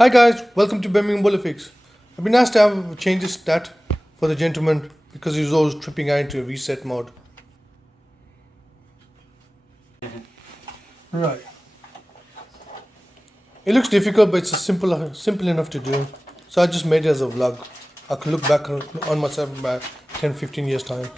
Hi guys, welcome to Birmingham Solihull. I've been asked to have change this stat for the gentleman because he was always tripping out into a reset mode. Right. It looks difficult, but it's simple enough to do. So I just made it as a vlog. I can look back on myself in about 10-15 years time.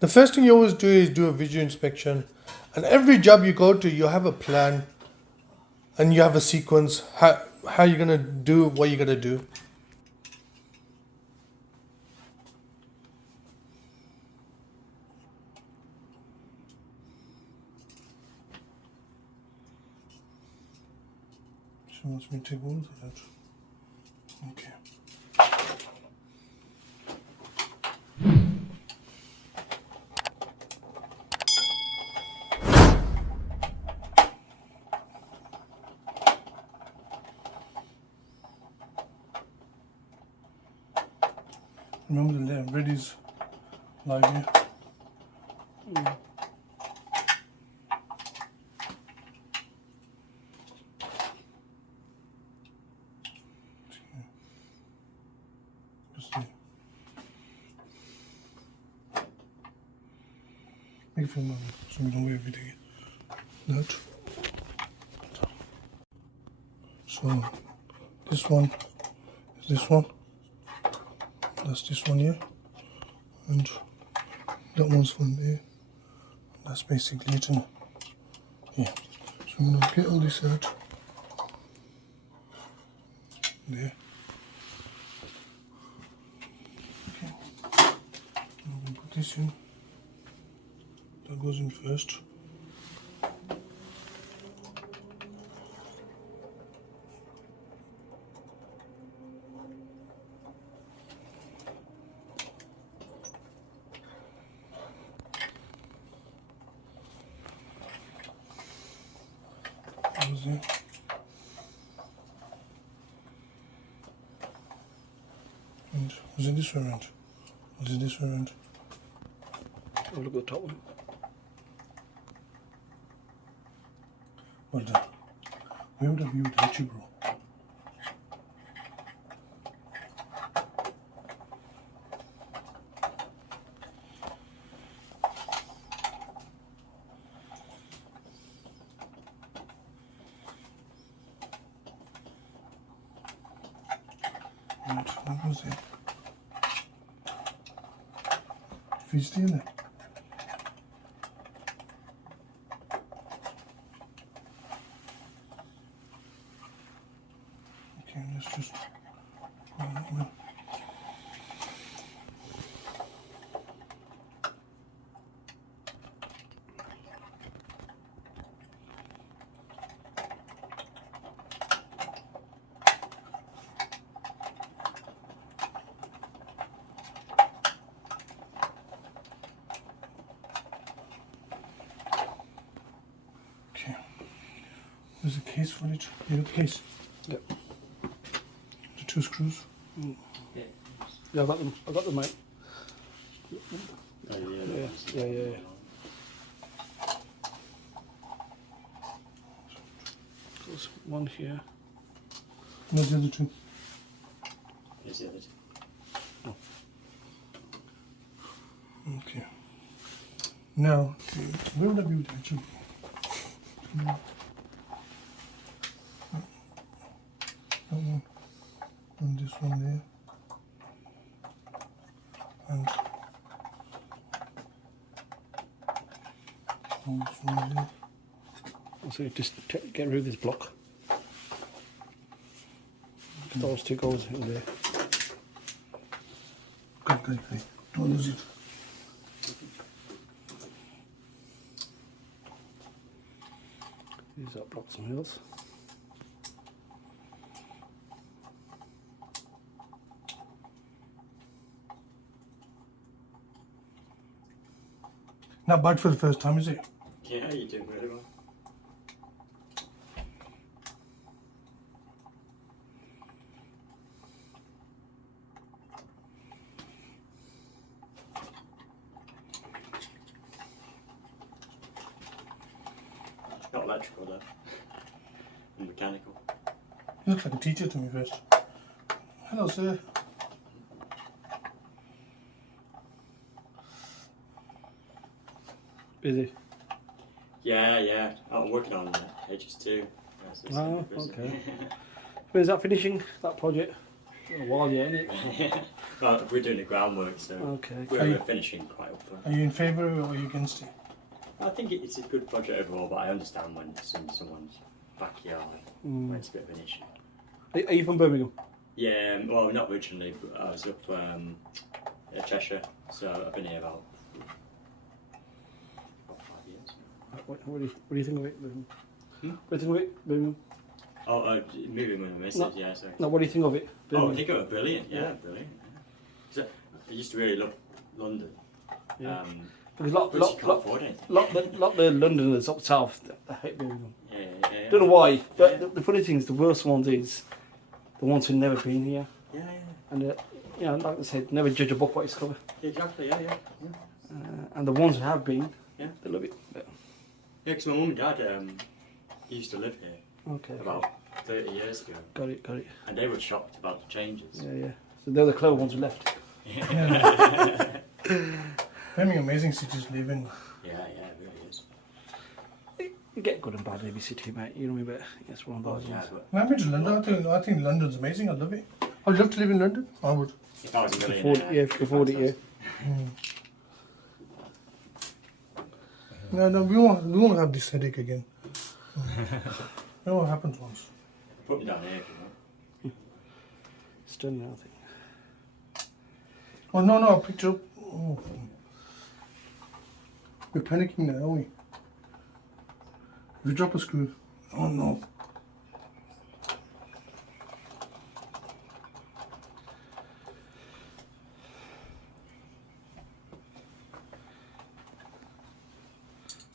The first thing you always do is do a visual inspection, and every job you go to, you have a plan and you have a sequence how you're gonna do what you're gonna do. She wants me to take all of that. Okay. Remember the red is live here. Make it for a moment so we don't wear everything. That. So this one is this one. That's this one here, and that one's from there. That's basically it. Yeah. So I'm gonna get all this out. There. Okay. I'm gonna put this in. That goes in first. There. And was it this way around? Was it this way around? Oh, look at the top one. Well done. Where would have you hit you, bro? Right, what was it? Fish in there. Okay, let's just pull that one. Okay. There's a case for it. You have a case? Yep. The two screws. Yeah, I got them. I got them, mate. Oh, Yeah. There's one here. No, the other two. Here's the other two. Okay. Now, where would I be with that? That one. And this one there. And this one there. So just get rid of this block. Those two goes in there. Good. Don't lose it. These are blocks and wheels. Not bad for the first time, is it? Yeah, you did very well. electrical though. And mechanical. You look like a teacher to me first. Hello, sir. Busy. Yeah. I'm working on HS2. Oh, okay. Where's that finishing, that project? A while yet, isn't it? Well, we're doing the groundwork, so Okay. we're finishing quite up front. Are you in favour or are you against it? I think it's a good project overall, but I understand when it's in someone's backyard, when it's a bit of an issue. Are you from Birmingham? Yeah, well, not originally, but I was up Cheshire, so I've been here about 5 years. What do you think of it, Birmingham? Hmm? What do you think of it, Birmingham? Oh, moving with my missus, yeah, sorry. No, what do you think of it, Oh, Birmingham? I think it was brilliant, yeah, brilliant. So, I used to really love London. Yeah. But Because you can't afford anything. lot of the Londoners up south, they hate Birmingham. Yeah. Don't know why, but the funny thing is, the worst ones is the ones who've never been here. Yeah. And, you know, like I said, never judge a book by its cover. Exactly, yeah. And the ones who have been, Yeah. they love it. But, Yeah, because my mum and dad used to live here okay. about 30 years ago. Got it. And they were shocked about the changes. Yeah. So they're the clever ones who left. Birmingham, amazing city to live in. Yeah, it really is. You get good and bad in every city, mate. You know what I mean? But it's one of those Yeah, ones. but When I've been to London, I think London's amazing. I love it. I'd love to live in London. I would. if I was a Afford millionaire, it, yeah, if you can afford it, yeah. No, we won't have this headache again. That what happened once. put me down here if you want. Stunning, I think. Oh no, I picked it up. Oh. We're panicking now, aren't we? If we drop a screw. Oh no.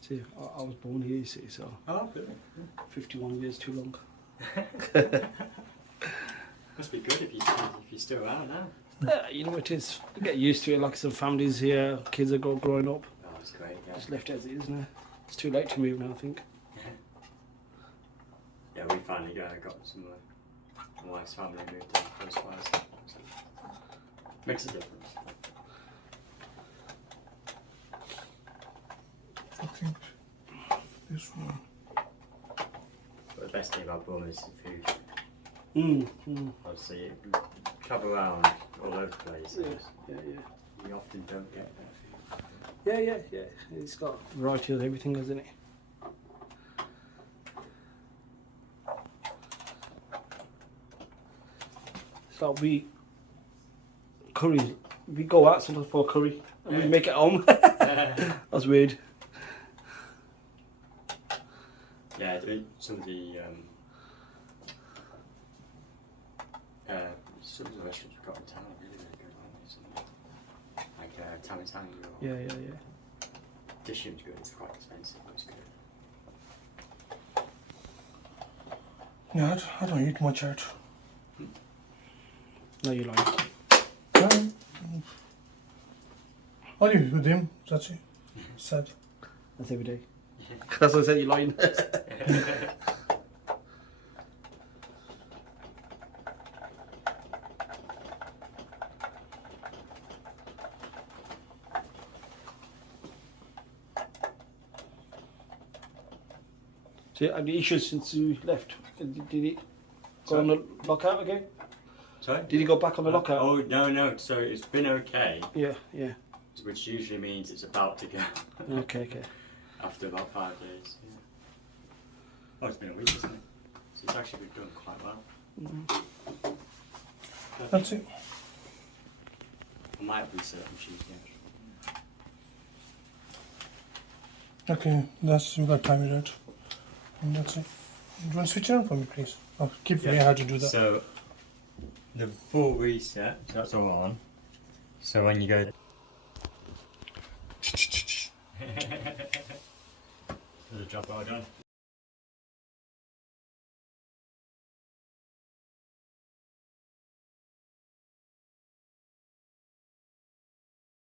See, I was born here, you see, so Oh, brilliant. 51 years too long. Must be good if you're still around now. You know what it is. You get used to it, like some families here, kids are growing up. Oh, it's great, yeah. Just left as it is now. It's too late to move now, I think. Yeah, we finally got some my wife's family moved in close by. So makes a difference. I think this one. But the best thing about Burma is the food. Obviously, you travel around all over the place. Yeah. You often don't get better food. Yeah. It's got a variety of everything, hasn't it? So we go out sometimes for a curry and we make it home. That's weird. Yeah, some of the restaurants we've got in town are really good, aren't they? Like Tamatang or Yeah. Disham's good, it's quite expensive, but it's good. Yeah, I don't eat much out. No, you're lying. Only with him, that's it. Sad. That's every day. That's what I said, you're lying. So, have the issues since you left? Did it go on the lockout again? Sorry? Did he go back on the lockout? Oh, no, so it's been okay, Yeah. which usually means it's about to go. Okay. After about 5 days. Yeah. Oh, it's been a week, isn't it? So it's actually been done quite well. That's it. I might reset on Tuesday. Okay, we got time it out. And that's it. Do you want to switch it on for me, please? I'll keep forgetting how to do that. So the full reset, so that's all on. So when you go. There's a job well done.